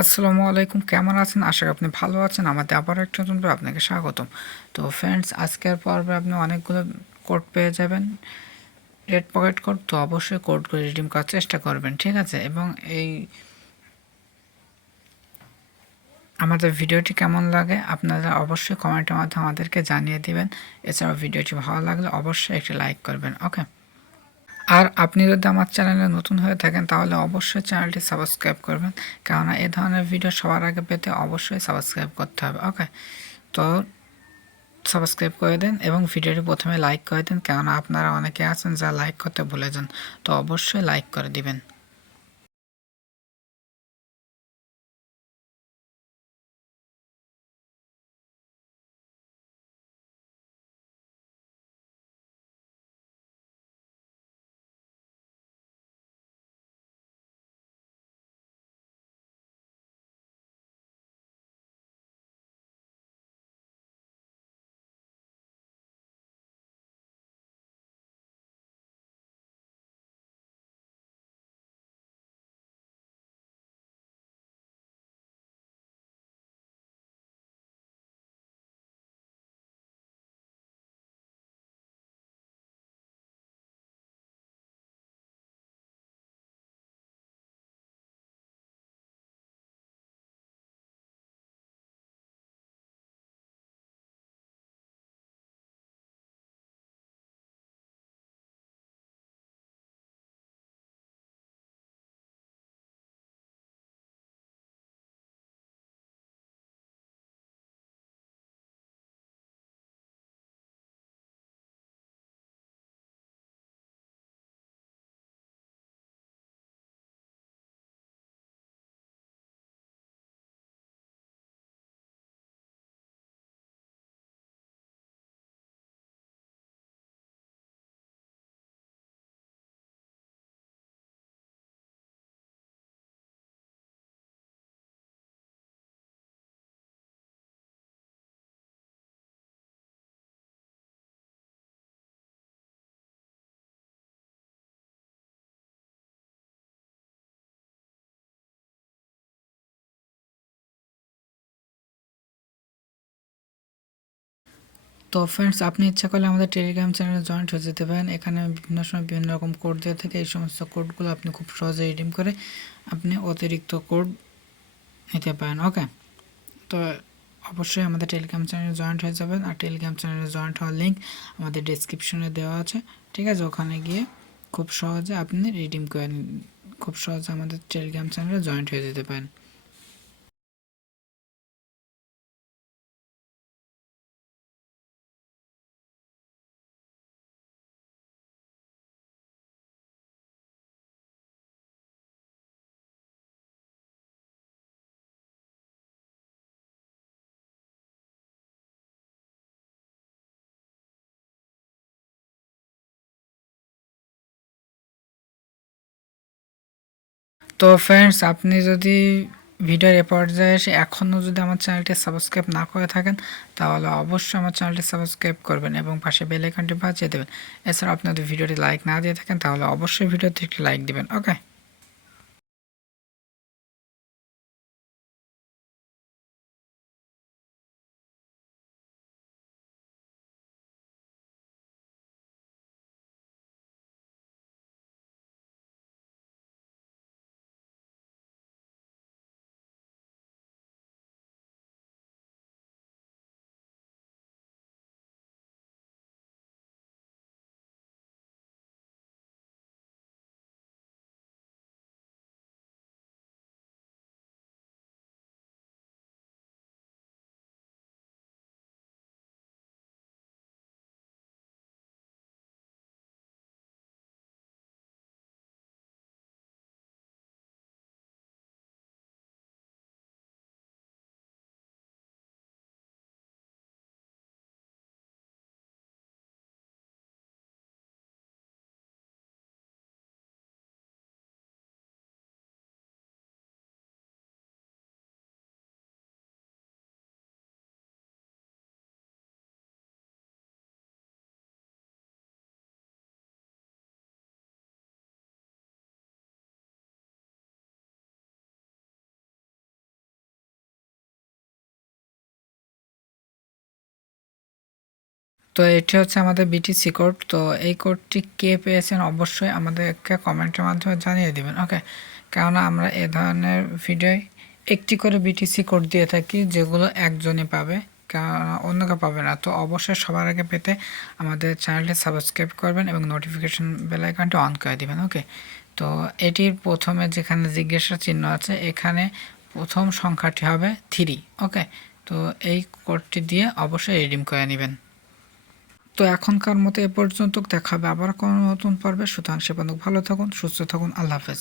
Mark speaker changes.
Speaker 1: আসসালামু আলাইকুম, কেমন আছেন? আশা করি আপনি ভালো আছেন। আমাদের আবার একটা নতুন আপনাকে স্বাগতম। তো ফ্রেন্ডস আজকের পর্বে আপনি অনেকগুলো কোড পেয়ে যাবেন। রেড পকেট কোড তো অবশ্যই কোডগুলো রিডিম করার চেষ্টা করবেন, ঠিক আছে? এবং এই আমাদের ভিডিওটি কেমন লাগে আপনারা অবশ্যই কমেন্টের মাধ্যমে আমাদেরকে জানিয়ে দিবেন। এছাড়াও ভিডিওটি ভালো লাগলে অবশ্যই একটি লাইক করবেন ওকে আর আপনি যদি আমার চ্যানেলে নতুন হয়ে থাকেন, তাহলে অবশ্যই চ্যানেলটি সাবস্ক্রাইব করবেন। কেননা এ ধরনের ভিডিও সবার আগে পেতে অবশ্যই সাবস্ক্রাইব করতে হবে, ওকে? তো সাবস্ক্রাইব করে দেন এবং ভিডিওটি প্রথমে লাইক করে দেন, কেননা আপনারা অনেকে আছেন যা লাইক করতে ভুলে যান। তো অবশ্যই লাইক করে দিবেন। তো ফ্রেন্ডস আপনি ইচ্ছা করলে আমাদের টেলিগ্রাম চ্যানেলে জয়েন্ট হয়ে যেতে পারেন। এখানে বিভিন্ন সময় বিভিন্ন রকম কোড দিয়ে থাকে। এই সমস্ত কোডগুলো আপনি খুব সহজে রিডিম করে আপনি অতিরিক্ত কোড নিতে পারেন ওকে তো অবশ্যই আমাদের টেলিগ্রাম চ্যানেলে জয়েন্ট হয়ে যাবেন। আর টেলিগ্রাম চ্যানেলে জয়েন্ট হওয়ার লিঙ্ক আমাদের ডিসক্রিপশনে দেওয়া আছে। ঠিক আছে? ওখানে গিয়ে খুব সহজে আপনি রিডিম করে খুব সহজে আমাদের টেলিগ্রাম চ্যানেলে জয়েন্ট হয়ে যেতে পারেন। তো ফ্রেন্ডস আপনি যদি ভিডিওর এ পর্যায়ে এসে এখনও যদি আমার চ্যানেলটি সাবস্ক্রাইব না করে থাকেন, তাহলে অবশ্যই আমার চ্যানেলটি সাবস্ক্রাইব করবেন এবং পাশে বেল আইকনটি বাজিয়ে দেবেন। এছাড়া আপনি যদি ভিডিওটি লাইক না দিয়ে থাকেন, তাহলে অবশ্যই ভিডিওতে একটি লাইক দেবেন ওকে তো এটি হচ্ছে আমাদের বিটিসি কোড তো এই কোডটি কে পেয়েছেন অবশ্যই আমাদেরকে কমেন্টের মাধ্যমে জানিয়ে দিবেন ওকে কেননা আমরা এ ধরনের ভিডিও একটি করে বিটিসি কোড দিয়ে থাকি যেগুলো একজনই পাবে অন্য কেউ পাবে না। তো অবশ্যই সবার আগে পেতে আমাদের চ্যানেলটি সাবস্ক্রাইব করবেন এবং নোটিফিকেশন বেল অন করে দিবেন ওকে তো এটির প্রথমে যেখানে জিজ্ঞাসা চিহ্ন আছে, এখানে প্রথম সংখ্যাটি হবে থ্রি ওকে তো এই কোডটি দিয়ে অবশ্যই রিডিম করে নেবেন। তো এখনকার মতো এ পর্যন্ত দেখাবে আবার কোনো নতুন পর্বে। সুতরাং সে ভালো থাকুন, সুস্থ থাকুন, আল্লাহ হাফেজ।